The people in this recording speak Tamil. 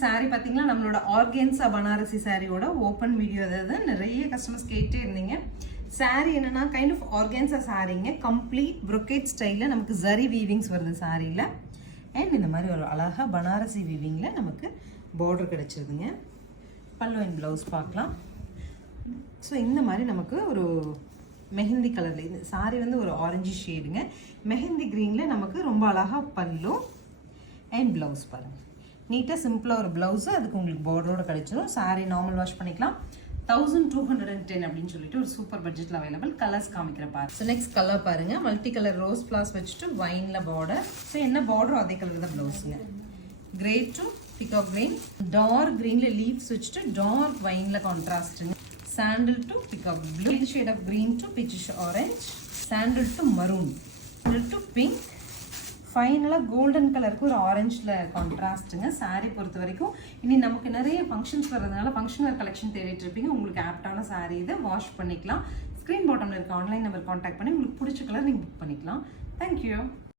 saree பார்த்தீங்களா நம்மளோட ஆர்கன்ஸா பனாரசி சாரியோட ஓப்பன் வீடியோ. அதாவது நிறைய கஸ்டமர்ஸ் கேட்டே இருந்தீங்க. saree என்னன்னா கைண்ட் ஆஃப் ஆர்கன்ஸா சாரீங்க, கம்ப்ளீட் brocade ஸ்டைலில் நமக்கு ஜரி வீவிங்ஸ் வருது சாரியில். அண்ட் இந்த மாதிரி ஒரு அழகாக பனாரசி வீவிங்கில் நமக்கு பார்டர் கிடச்சிருதுங்க. பல்லு அண்ட் ப்ளவுஸ் பார்க்கலாம். ஸோ இந்த மாதிரி நமக்கு ஒரு மெஹந்தி கலரில் இது சாரி வந்து ஒரு ஆரஞ்சு ஷேடுங்க. மெஹந்தி க்ரீனில் நமக்கு ரொம்ப அழகாக பல்லு அண்ட் ப்ளவுஸ் பாருங்கள். நீட்டாக சிம்பிளாக ஒரு ப்ளவுஸு, அதுக்கு உங்களுக்கு பார்டரோட கிடச்சிடும். சாரி நார்மல் வாஷ் பண்ணிக்கலாம். 1210 அப்படின்னு சொல்லிட்டு ஒரு சூப்பர் பட்ஜெட்டில் அவைலபிள். கலர்ஸ் காமிக்கிற பாரு. ஸோ நெக்ஸ்ட் கலர் பாருங்கள். மல்டி கலர் ரோஸ் ஃப்ளார்ஸ் வச்சுட்டு வைனில் பார்டர். ஸோ என்ன பார்டரோ அதே கலர் தான் ப்ளவுஸுங்க. Grey to peacock green, dark கிரீனில் லீவ்ஸ் வச்சுட்டு டார்க் வைனில் கான்ட்ராஸ்ட்டுங்க. Sandal to peacock blue, shade of green to peachish orange, sandal to maroon, sandal to pink, ஃபைனலாக கோல்டன் கலருக்கு ஒரு ஆரஞ்சில் கான்ட்ராஸ்ட்டுங்க. சாரீ பொறுத்த வரைக்கும் இனி நமக்கு நிறைய ஃபங்க்ஷன்ஸ் வர்றதுனால ஃபங்க்ஷன் வேர் கலெக்ஷன் தேடிட்டு இருப்பீங்க. உங்களுக்கு ஆப்டான சாரீ இதை வாஷ் பண்ணிக்கலாம். ஸ்க்ரீன் பாட்டமில் இருக்க ஆன்லைன் நம்பர் கான்டாக்ட் பண்ணி உங்களுக்கு பிடிச்ச கலர் நீங்கள் புக் பண்ணிக்கலாம். தேங்க்யூ.